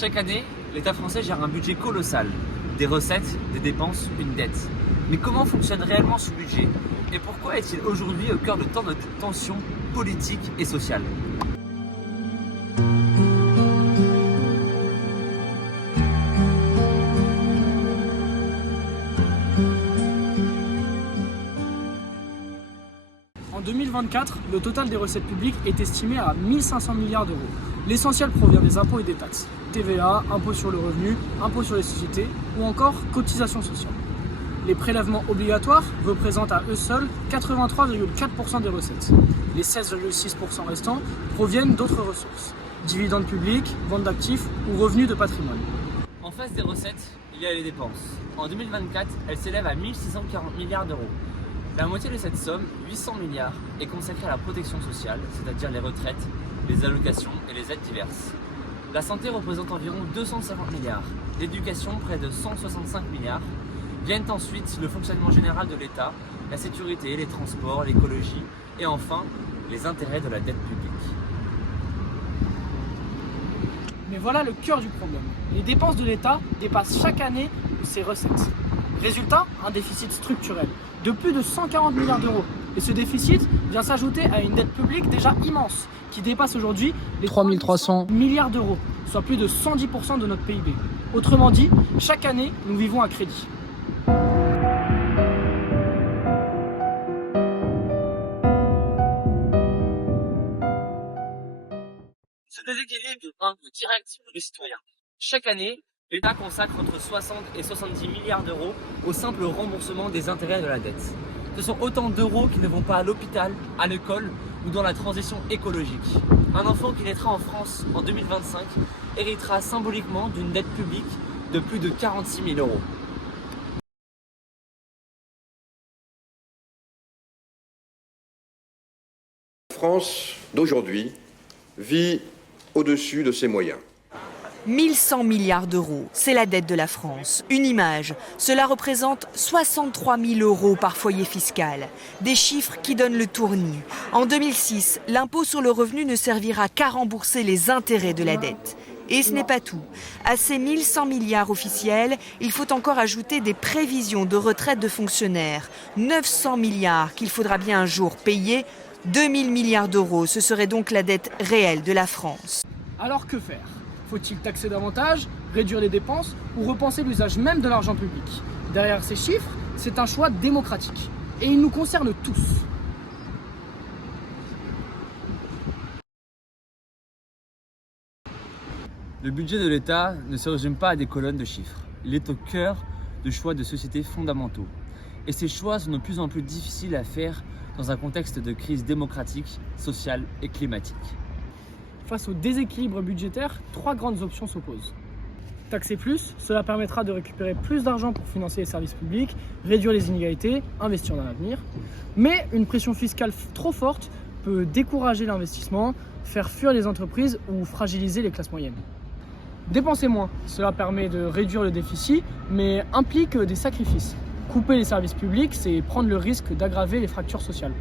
Chaque année, l'État français gère un budget colossal. Des recettes, des dépenses, une dette. Mais comment fonctionne réellement ce budget? Et pourquoi est-il aujourd'hui au cœur de tant de tensions politiques et sociales? En 2024, le total des recettes publiques est estimé à 1500 milliards d'euros. L'essentiel provient des impôts et des taxes. TVA, impôts sur le revenu, impôts sur les sociétés ou encore cotisations sociales. Les prélèvements obligatoires représentent à eux seuls 83,4% des recettes. Les 16,6% restants proviennent d'autres ressources. Dividendes publics, vente d'actifs ou revenus de patrimoine. En face des recettes, il y a les dépenses. En 2024, elles s'élèvent à 1640 milliards d'euros. La moitié de cette somme, 800 milliards, est consacrée à la protection sociale, c'est-à-dire les retraites, les allocations et les aides diverses. La santé représente environ 250 milliards, l'éducation près de 165 milliards. Viennent ensuite le fonctionnement général de l'État, la sécurité, les transports, l'écologie et enfin les intérêts de la dette publique. Mais voilà le cœur du problème. Les dépenses de l'État dépassent chaque année ses recettes. Résultat, un déficit structurel de plus de 140 milliards d'euros. Et ce déficit vient s'ajouter à une dette publique déjà immense, qui dépasse aujourd'hui les 3300 milliards d'euros, soit plus de 110% de notre PIB. Autrement dit, chaque année, nous vivons à crédit. Ce déséquilibre est un coût direct pour les citoyens. Chaque année, l'État consacre entre 60 et 70 milliards d'euros au simple remboursement des intérêts de la dette. Ce sont autant d'euros qui ne vont pas à l'hôpital, à l'école ou dans la transition écologique. Un enfant qui naîtra en France en 2025 héritera symboliquement d'une dette publique de plus de 46 000 euros. La France d'aujourd'hui vit au-dessus de ses moyens. 1100 milliards d'euros, c'est la dette de la France. Une image, cela représente 63 000 euros par foyer fiscal. Des chiffres qui donnent le tournis. En 2006, l'impôt sur le revenu ne servira qu'à rembourser les intérêts de la dette. Et ce n'est pas tout. À ces 1100 milliards officiels, il faut encore ajouter des prévisions de retraite de fonctionnaires. 900 milliards qu'il faudra bien un jour payer. 2000 milliards d'euros, ce serait donc la dette réelle de la France. Alors que faire? Faut-il taxer davantage, réduire les dépenses ou repenser l'usage même de l'argent public? Derrière ces chiffres, c'est un choix démocratique. Et il nous concerne tous. Le budget de l'État ne se résume pas à des colonnes de chiffres. Il est au cœur de choix de société fondamentaux. Et ces choix sont de plus en plus difficiles à faire dans un contexte de crise démocratique, sociale et climatique. Face au déséquilibre budgétaire, trois grandes options s'opposent. Taxer plus, cela permettra de récupérer plus d'argent pour financer les services publics, réduire les inégalités, investir dans l'avenir. Mais une pression fiscale trop forte peut décourager l'investissement, faire fuir les entreprises ou fragiliser les classes moyennes. Dépenser moins, cela permet de réduire le déficit, mais implique des sacrifices. Couper les services publics, c'est prendre le risque d'aggraver les fractures sociales.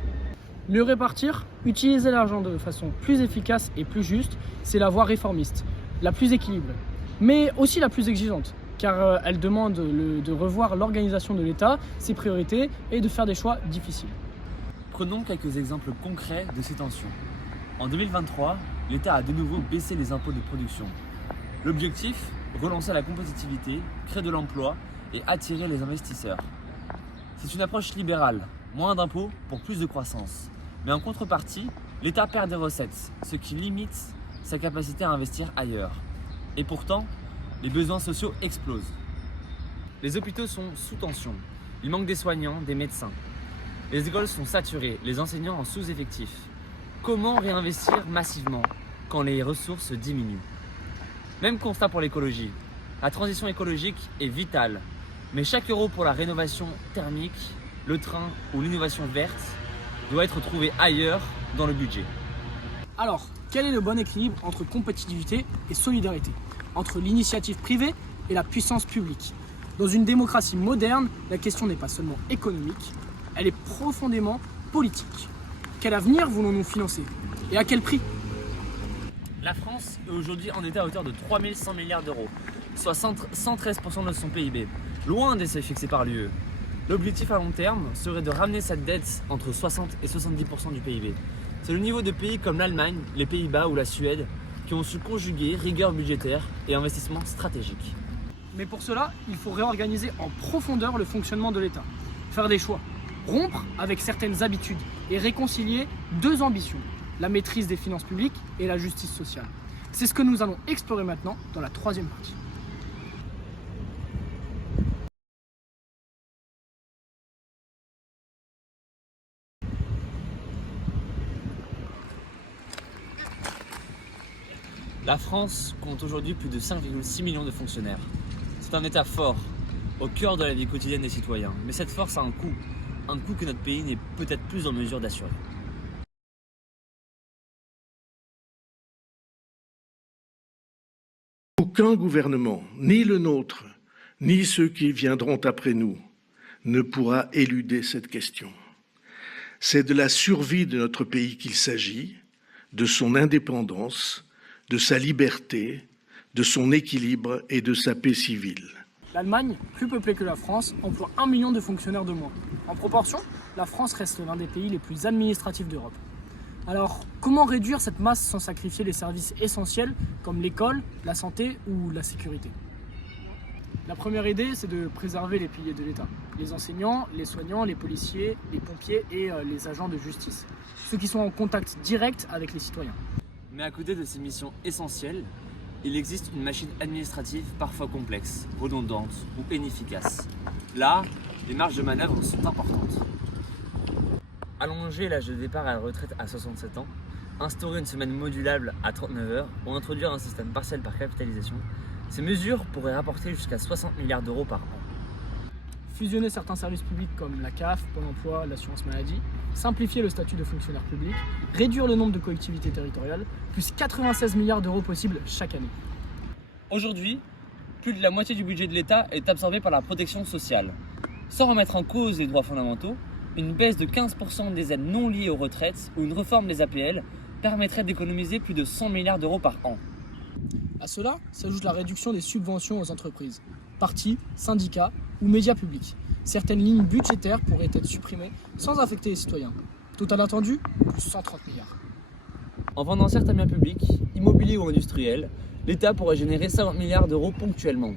Le répartir, utiliser l'argent de façon plus efficace et plus juste, c'est la voie réformiste, la plus équilibrée, mais aussi la plus exigeante, car elle demande de revoir l'organisation de l'État, ses priorités et de faire des choix difficiles. Prenons quelques exemples concrets de ces tensions. En 2023, l'État a de nouveau baissé les impôts de production. L'objectif, relancer la compétitivité, créer de l'emploi et attirer les investisseurs. C'est une approche libérale, moins d'impôts pour plus de croissance. Mais en contrepartie, l'État perd des recettes, ce qui limite sa capacité à investir ailleurs. Et pourtant, les besoins sociaux explosent. Les hôpitaux sont sous tension. Il manque des soignants, des médecins. Les écoles sont saturées, les enseignants en sous-effectif. Comment réinvestir massivement quand les ressources diminuent? Même constat pour l'écologie. La transition écologique est vitale, mais chaque euro pour la rénovation thermique, le train ou l'innovation verte doit être trouvé ailleurs dans le budget. Alors, quel est le bon équilibre entre compétitivité et solidarité, entre l'initiative privée et la puissance publique? Dans une démocratie moderne, la question n'est pas seulement économique, elle est profondément politique. Quel avenir voulons-nous financer? Et à quel prix? La France est aujourd'hui endettée à hauteur de 3100 milliards d'euros, soit 113% de son PIB, loin des seuils fixés par l'UE. L'objectif à long terme serait de ramener cette dette entre 60 et 70% du PIB. C'est le niveau de pays comme l'Allemagne, les Pays-Bas ou la Suède qui ont su conjuguer rigueur budgétaire et investissement stratégique. Mais pour cela, il faut réorganiser en profondeur le fonctionnement de l'État, faire des choix, rompre avec certaines habitudes et réconcilier deux ambitions, la maîtrise des finances publiques et la justice sociale. C'est ce que nous allons explorer maintenant dans la troisième partie. La France compte aujourd'hui plus de 5,6 millions de fonctionnaires. C'est un État fort, au cœur de la vie quotidienne des citoyens. Mais cette force a un coût que notre pays n'est peut-être plus en mesure d'assurer. Aucun gouvernement, ni le nôtre, ni ceux qui viendront après nous, ne pourra éluder cette question. C'est de la survie de notre pays qu'il s'agit, de son indépendance, de sa liberté, de son équilibre et de sa paix civile. L'Allemagne, plus peuplée que la France, emploie 1 million de fonctionnaires de moins. En proportion, la France reste l'un des pays les plus administratifs d'Europe. Alors, comment réduire cette masse sans sacrifier les services essentiels comme l'école, la santé ou la sécurité ? La première idée, c'est de préserver les piliers de l'État. Les enseignants, les soignants, les policiers, les pompiers et les agents de justice. Ceux qui sont en contact direct avec les citoyens. Mais à côté de ces missions essentielles, il existe une machine administrative parfois complexe, redondante ou inefficace. Là, les marges de manœuvre sont importantes. Allonger l'âge de départ à la retraite à 67 ans, instaurer une semaine modulable à 39 heures ou introduire un système partiel par capitalisation, ces mesures pourraient rapporter jusqu'à 60 milliards d'euros par an. Fusionner certains services publics comme la CAF, Pôle emploi, l'assurance maladie, simplifier le statut de fonctionnaire public, réduire le nombre de collectivités territoriales, plus 96 milliards d'euros possibles chaque année. Aujourd'hui, plus de la moitié du budget de l'État est absorbé par la protection sociale. Sans remettre en cause les droits fondamentaux, une baisse de 15% des aides non liées aux retraites ou une réforme des APL permettrait d'économiser plus de 100 milliards d'euros par an. À cela s'ajoute la réduction des subventions aux entreprises, partis, syndicats ou médias publics. Certaines lignes budgétaires pourraient être supprimées sans affecter les citoyens. Total attendu, plus 130 milliards. En vendant certains biens publics, immobiliers ou industriels, l'État pourrait générer 50 milliards d'euros ponctuellement.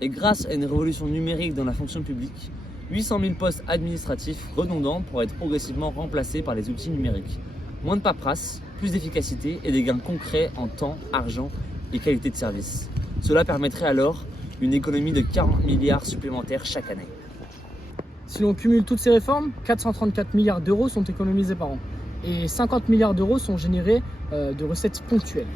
Et grâce à une révolution numérique dans la fonction publique, 800 000 postes administratifs redondants pourraient être progressivement remplacés par les outils numériques. Moins de paperasse, plus d'efficacité et des gains concrets en temps, argent et qualité de service. Cela permettrait alors une économie de 40 milliards supplémentaires chaque année. Si l'on cumule toutes ces réformes, 434 milliards d'euros sont économisés par an et 50 milliards d'euros sont générés de recettes ponctuelles.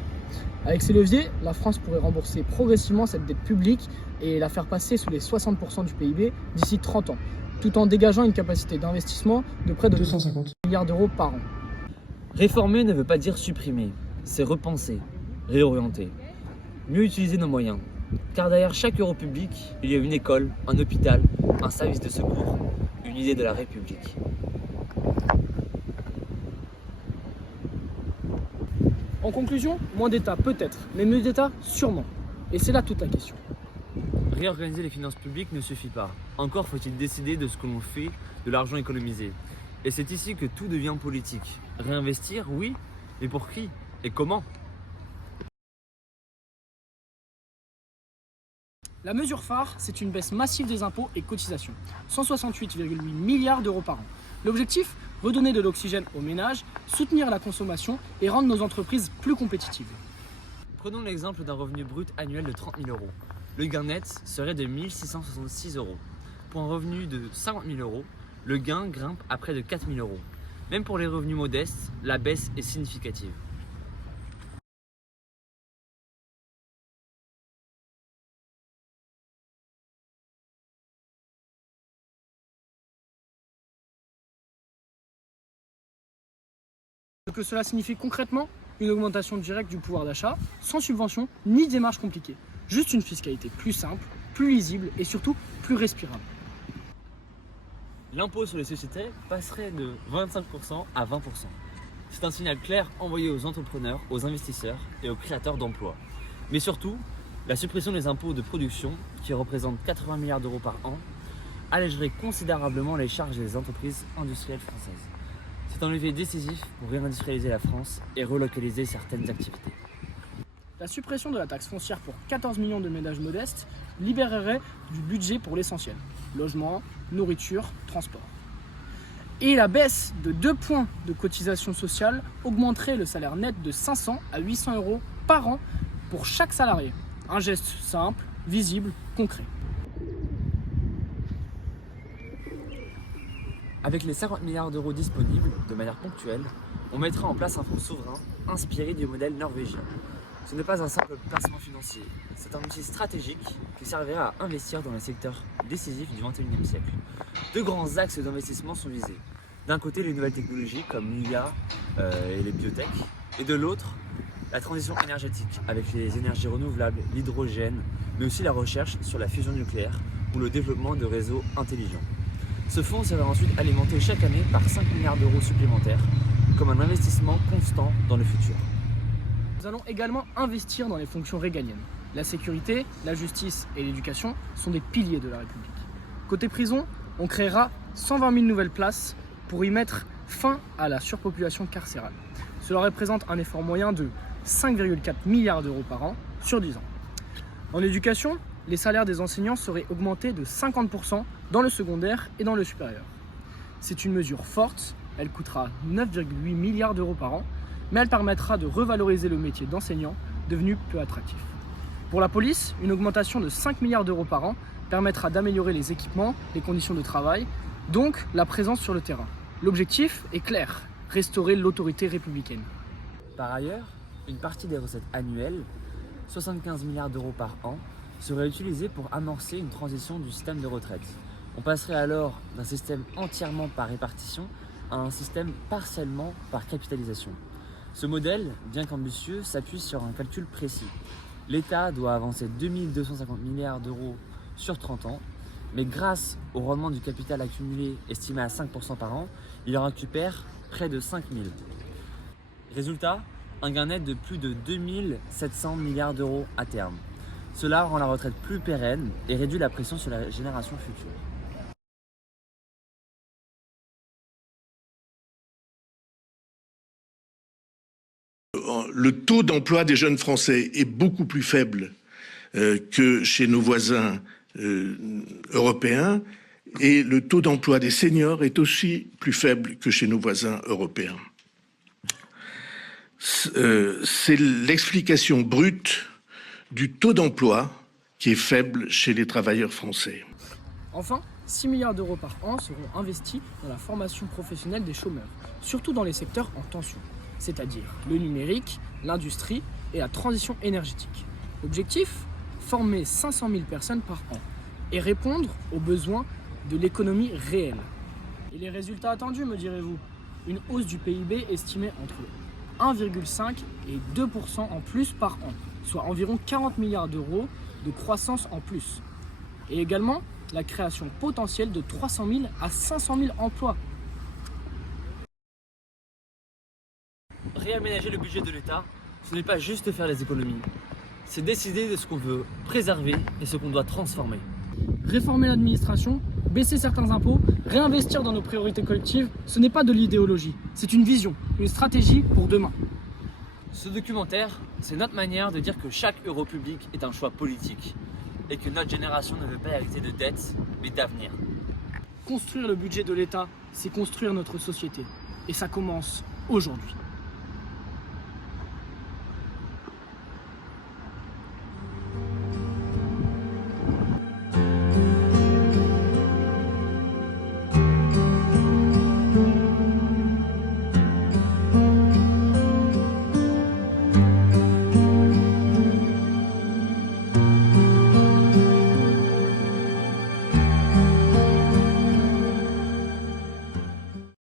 Avec ces leviers, la France pourrait rembourser progressivement cette dette publique et la faire passer sous les 60% du PIB d'ici 30 ans, tout en dégageant une capacité d'investissement de près de 250 milliards d'euros par an. Réformer ne veut pas dire supprimer, c'est repenser, réorienter, mieux utiliser nos moyens. Car derrière chaque euro public, il y a une école, un hôpital, un service de secours, une idée de la République. En conclusion, moins d'État peut-être, mais mieux d'État sûrement. Et c'est là toute la question. Réorganiser les finances publiques ne suffit pas. Encore faut-il décider de ce que l'on fait de l'argent économisé. Et c'est ici que tout devient politique. Réinvestir, oui, mais pour qui et comment ? La mesure phare, c'est une baisse massive des impôts et cotisations, 168,8 milliards d'euros par an. L'objectif, redonner de l'oxygène aux ménages, soutenir la consommation et rendre nos entreprises plus compétitives. Prenons l'exemple d'un revenu brut annuel de 30 000 euros. Le gain net serait de 1 666 euros. Pour un revenu de 50 000 euros, le gain grimpe à près de 4 000 euros. Même pour les revenus modestes, la baisse est significative. Ce que cela signifie concrètement, une augmentation directe du pouvoir d'achat, sans subvention ni démarche compliquée. Juste une fiscalité plus simple, plus lisible et surtout plus respirable. L'impôt sur les sociétés passerait de 25% à 20%. C'est un signal clair envoyé aux entrepreneurs, aux investisseurs et aux créateurs d'emplois. Mais surtout, la suppression des impôts de production, qui représentent 80 milliards d'euros par an, allégerait considérablement les charges des entreprises industrielles françaises. C'est un levier décisif pour réindustrialiser la France et relocaliser certaines activités. La suppression de la taxe foncière pour 14 millions de ménages modestes libérerait du budget pour l'essentiel: logement, nourriture, transport. Et la baisse de 2 points de cotisation sociale augmenterait le salaire net de 500 à 800 euros par an pour chaque salarié. Un geste simple, visible, concret. Avec les 50 milliards d'euros disponibles, de manière ponctuelle, on mettra en place un fonds souverain inspiré du modèle norvégien. Ce n'est pas un simple placement financier, c'est un outil stratégique qui servira à investir dans les secteurs décisifs du XXIe siècle. 2 grands axes d'investissement sont visés. D'un côté, les nouvelles technologies comme l'IA et les biotech, et de l'autre, la transition énergétique avec les énergies renouvelables, l'hydrogène, mais aussi la recherche sur la fusion nucléaire ou le développement de réseaux intelligents. Ce fonds sera ensuite alimenté chaque année par 5 milliards d'euros supplémentaires, comme un investissement constant dans le futur. Nous allons également investir dans les fonctions régaliennes. La sécurité, la justice et l'éducation sont des piliers de la République. Côté prison, on créera 120 000 nouvelles places pour y mettre fin à la surpopulation carcérale. Cela représente un effort moyen de 5,4 milliards d'euros par an sur 10 ans. En éducation, les salaires des enseignants seraient augmentés de 50% dans le secondaire et dans le supérieur. C'est une mesure forte, elle coûtera 9,8 milliards d'euros par an, mais elle permettra de revaloriser le métier d'enseignant devenu peu attractif. Pour la police, une augmentation de 5 milliards d'euros par an permettra d'améliorer les équipements, les conditions de travail, donc la présence sur le terrain. L'objectif est clair, restaurer l'autorité républicaine. Par ailleurs, une partie des recettes annuelles, 75 milliards d'euros par an, serait utilisée pour amorcer une transition du système de retraite. On passerait alors d'un système entièrement par répartition à un système partiellement par capitalisation. Ce modèle, bien qu'ambitieux, s'appuie sur un calcul précis. L'État doit avancer 2 250 milliards d'euros sur 30 ans, mais grâce au rendement du capital accumulé estimé à 5% par an, il en récupère près de 5 000. Résultat, un gain net de plus de 2 700 milliards d'euros à terme. Cela rend la retraite plus pérenne et réduit la pression sur la génération future. Le taux d'emploi des jeunes Français est beaucoup plus faible que chez nos voisins européens, et le taux d'emploi des seniors est aussi plus faible que chez nos voisins européens. C'est l'explication brute du taux d'emploi qui est faible chez les travailleurs français. Enfin, 6 milliards d'euros par an seront investis dans la formation professionnelle des chômeurs, surtout dans les secteurs en tension, c'est-à-dire le numérique, l'industrie et la transition énergétique. Objectif : former 500 000 personnes par an et répondre aux besoins de l'économie réelle. Et les résultats attendus, me direz-vous ? Une hausse du PIB estimée entre 1,5 et 2% en plus par an, soit environ 40 milliards d'euros de croissance en plus. Et également la création potentielle de 300 000 à 500 000 emplois. Réaménager le budget de l'État, ce n'est pas juste faire des économies, c'est décider de ce qu'on veut préserver et ce qu'on doit transformer. Réformer l'administration, baisser certains impôts, réinvestir dans nos priorités collectives, ce n'est pas de l'idéologie, c'est une vision, une stratégie pour demain. Ce documentaire, c'est notre manière de dire que chaque euro public est un choix politique et que notre génération ne veut pas hériter de dettes, mais d'avenir. Construire le budget de l'État, c'est construire notre société. Et ça commence aujourd'hui.